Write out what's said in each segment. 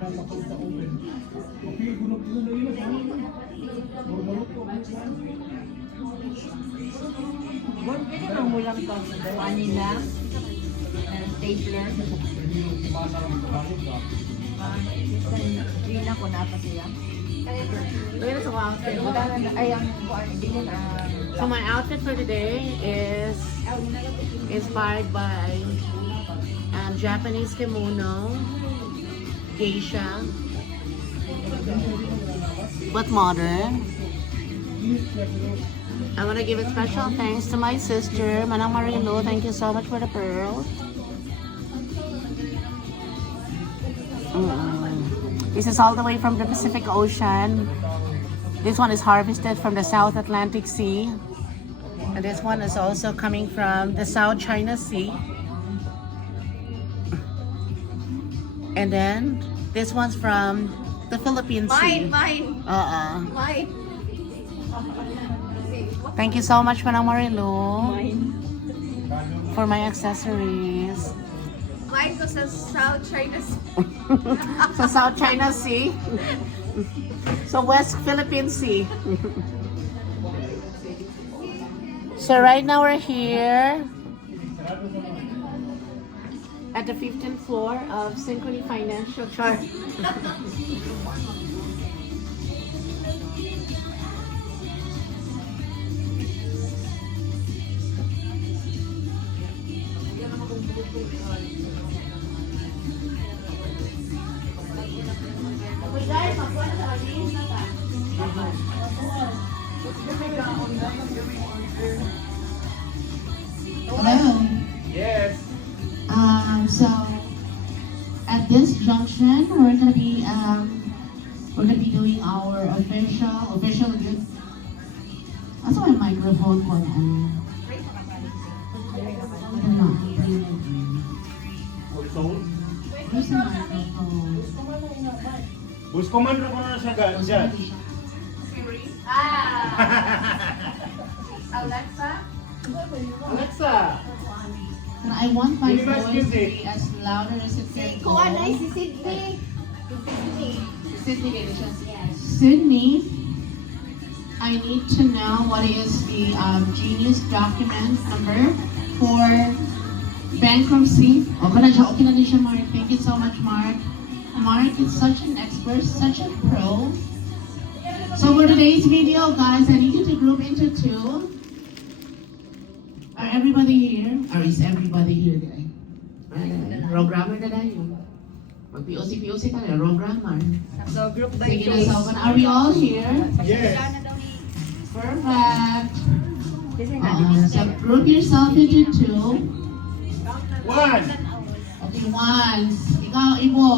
Bon, pwede mangulang to. Vanilla, stapler. Green ako na pa siya. Look at the outfit. Ay, ang din So my outfit for today is inspired by Japanese kimono, geisha, but modern. I want to give a special thanks to my sister, Manang Marilo. Thank you so much for the pearls. This is all the way from the Pacific Ocean. This one is harvested from the South Atlantic Sea. And this one is also coming from the South China Sea. And then this one's from the Philippine Sea. Mine. Mine. Thank you so much, Manang Marilu, for my accessories. Mine ko sa South China Sea. Sa South China Sea. So West Philippine Sea. So right now we're here at the 15th floor of Synchrony Financial Chart. Hello. Yes. So at this junction, we're gonna be doing our official gift. That's my microphone for Where's the microphone? Bus komando ko na siya dyan. Alexa? Alexa! And I want my Give us voice to music. be as louder as it can go. Kuan ay si Sydney. Sydney, I need to know what is the Genius document number for bankruptcy. Okay na din siya, Mark. Thank you so much, Mark. Mark is such an expert, such a pro. So for today's video, guys, I need you to group into two. Are everybody here? Or is everybody here today? Programmer na tayo. Mag-POC tayo, programmer. So, group by Sige na, face. so, are we all here? Yes. Perfect. So group yourself into two. One. Okay, one. Ikaw, Ibo.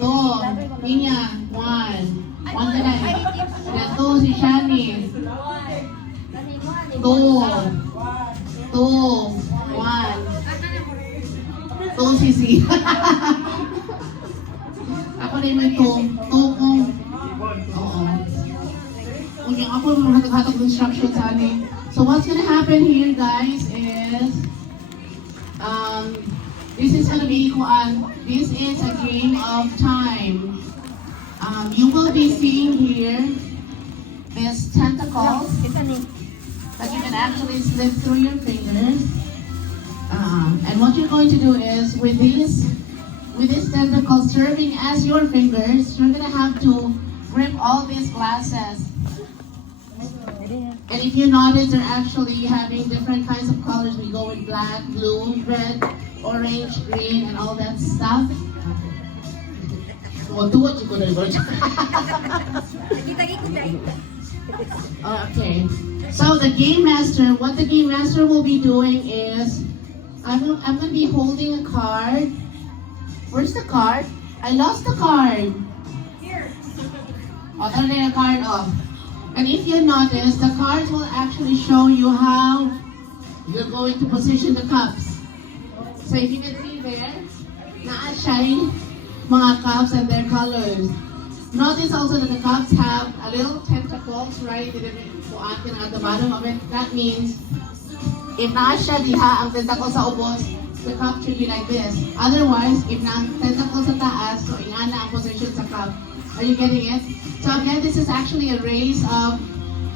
Two. Inya. One. One ka na eh. Then two, si Shani. Two. Two. One. Two, si Si. Ako din may two. Two ko. Oo. Unyang ako mga hatag-hatag instructions ani. So what's gonna happen here, guys, is this is gonna be this is a game of time. You will be seeing here this tentacles that you can actually slip through your fingers. And what you're going to do is with these tentacles serving as your fingers, you're gonna have to grip all these glasses. And if you notice, they're actually having different kinds of colors. We go with black, blue, red, orange, green, and all that stuff. Okay. So the game master, what the game master will be doing is, I'm going to be holding a card. Where's the card? I lost the card. Here. I'll turn the card off. And if you notice, the cards will actually show you how you're going to position the cups. So if you can see there, na-shine mga cups and their colors. Notice also that the cups have a little tentacles right at the bottom of it. That means if na-siya diha ang tentacles sa ubos, the cup should be like this. Otherwise, if na tentacles sa taas, so ingana ang position sa cup. Are you getting it? So again, this is actually a race of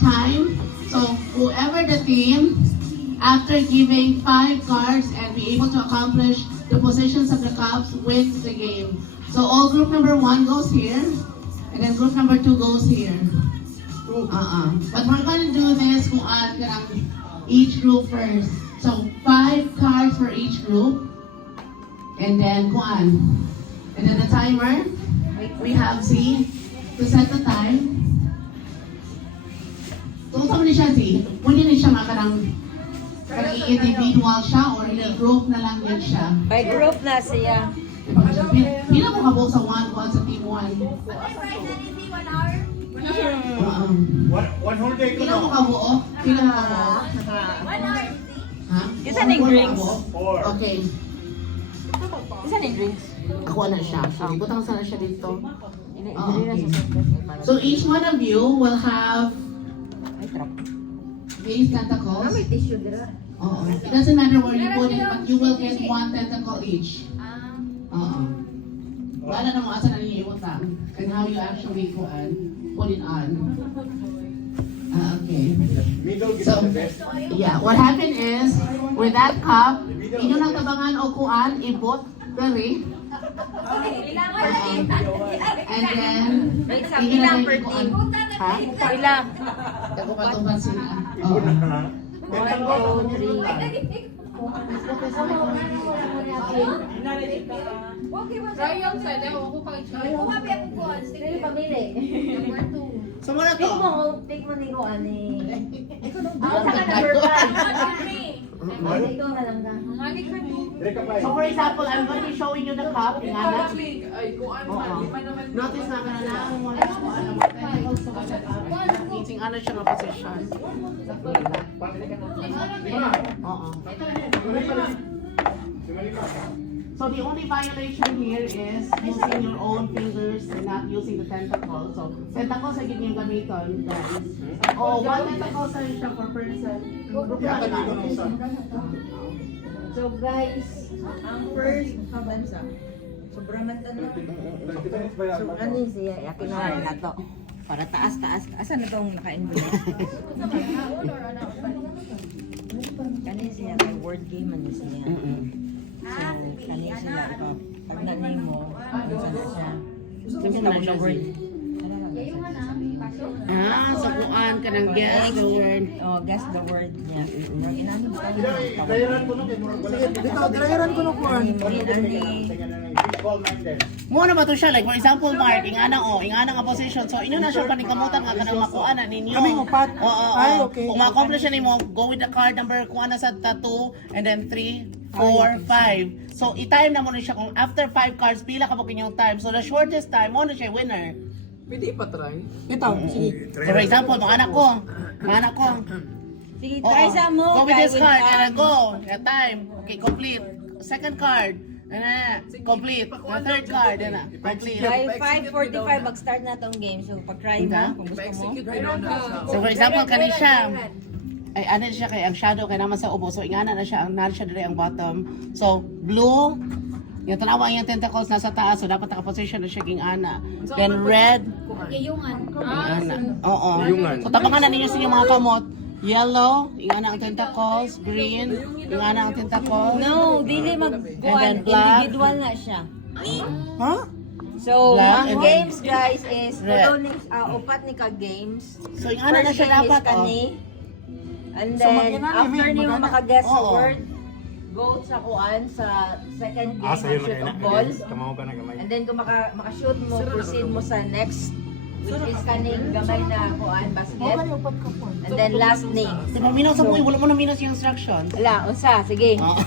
time. So whoever the team, after giving 5 cards and be able to accomplish the positions of the cups, wins the game. So all group number 1 goes here, and then group number 2 goes here. But we're going to do this kung each group first. So 5 cards for each group, and then and then the timer. We have Z to set the time. Kung saan ni siya Z, pwede ni siya makarang individual siya or i-group na lang yan siya. By group na siya. Pila mo kabuok sa sa team 1? What is right na hindi 1 hour? One whole day ko Pila mo na. kabuok? Pila mo kabuok? 1 hour. Ha? Isa ning drinks. 4. Okay. Isa ni drinks. Ako na siya. Butang sana siya dito. Ini Oh, na okay. sa surface. So each one of you will have Ay, trap. these tentacles. Tissue dira. It doesn't matter where you put it, but you will get 1 tentacle each. Wala na mo asa na ninyo iutang and how you actually put it on. Okay. Middle gives So, the best. yeah, what happened is, with that cup, inyo nang tabangan o kuan, ibot, dali, and then, Wait, sa inyo na ilang tayo per kuan. team? Ha? Ilang? Kagupatuban sila. Ibo na ha. 1, 2, 3. So, muna to. Take mo ni ko ani. Dire ka pa. So, for example, I'm going to be showing you the cup, yung anak. Notice na ka na lang mo Eating ano siya na position. Oo. So the only violation here is using your own fingers and not using the tentacle. So tentacle sa ganyan gamiton, guys. Oh, 1 tentacle sa siya per person. Group na lang. So guys, ang first kabansa. Sobrang man na. So ano siya? Yakin na to. Para taas. Asan na tong naka-envelope? Kani siya kay word game man siya. So kani sila pag nanay mo, ano na siya? Simple na siya word. Sa kuan ka ng guess the word. Oh, guess the word niya. Yung inano ba Dayaran ko na kay murag wala. Dito, dayaran ko na ko. Mo na ba to siya? Like for example, Mark, ingana nga position. So inyo na siya panikamutan nga kanang makuha na ninyo. Kami upat. Ay, okay. Kung ma-accomplish na nimo, go with the card number kuha na sa 2 and then 3, 4, 5. So i-time na mo na siya kung after 5 cards pila ka po kinyong time. So the shortest time mo na siya winner. Pwede pa try. Ito, sige. For example, mga anak ko. Sige, try sa mo. Go with this kay card with, and then go. Your time. Okay, complete. Second card. Complete. The third card. Complete. By 5:45 mag-start na tong game. So pag-try mo kung gusto mo. So for example, kani siya. Ay ano siya kay ang shadow kay naman sa ubo. So ingana na siya ang siya dire ang bottom. So blue. Yung tanawa yung tentacles nasa taas, so dapat naka-position na siya king ana. Then red. Ana. Oo. So tabangan na ninyo sa inyong mga kamot. Yellow, yung ana ang tentacles. Green, yung ana ang tentacles. No, dili And mag-kuan. then black. Individual na siya. Ha? So, Black ang and games guys is red. upat ni ka games. So yung ana na siya dapat. Kani. And So, then, mag-inani, after may niyo magana. makaguess sa Oo. word, go sa kuan sa second game, Sa'yo na shoot kayo of na. ball. Kamao ka na gamay. And then kung maka-shoot mo, proceed mo sa next, which is kaning gamay na kuan, basket. And then last name. Di ba minaw sa buhay, wala mo na minaw yung instructions. Wala, unsa, sige. Oh.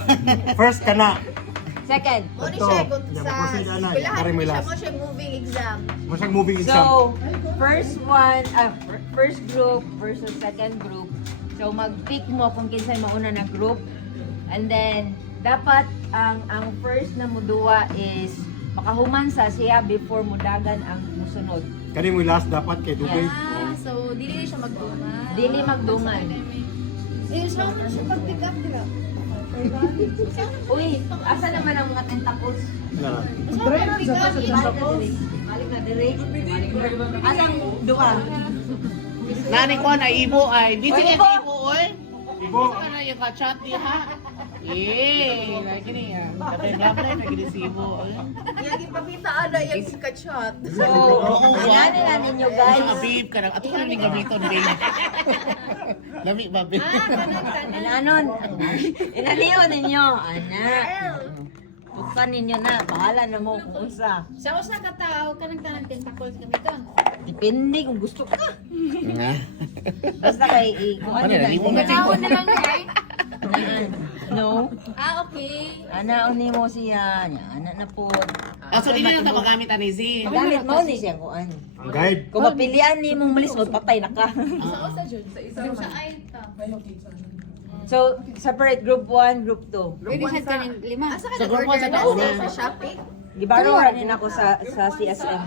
First ka na. Second. Mo ni siya kung Ito. sa Proceed na. eskwelahan Kare mo mo siya last. mo siya moving exam. Masang moving exam. So, first group versus second group. So, mag-pick mo kung kinsay mauna na group. And then, dapat ang first na muduwa is makahuman sa siya before mudagan ang musunod. Kani mo last dapat kay Dugay. So dili siya magduma. Dili magduman. So mo siya pag-pick up dira. Uy, asa naman ang mga tentacles? Na. Balik na dire. Asang duha? Nani ko na ibo ay. Di sige Ibo. ibo oy. Ibo. Ka na yung ka-chat niya. Eh, lagi niya. Kapag na gini si ibo. oy. Yung ipakita ana yung ka-chat. So, inani na ninyo Guys, guys. mabib ka na. Ato ka na ning gamiton din. Lami ba babe? Inanon. Inaniyo ninyo. Ana. Bukan ninyo na. Bahala na mo kung unsa. Sa usa ka tao kanang tanang tentacles gamiton. Depende kung gusto ka. Nga. Basta kay kung ano Ano na. na, imo na Tao na lang kay. No. Ah, okay. Ana ni mo siya. Nya, ana na po. Ah, so di na lang ito magamit ani si. Gamit mo ni siya kung ano. Ang guide. Kung mapilian ni mong malisod, patay na ka. Sa usa jud. Sa isa ay ta. So, separate group 1, group 2. Pwede sa kaning lima. Asa ka Sa group one, nag-order sa na taon na. sa Shopee? Gibaro rin ako sa CSM.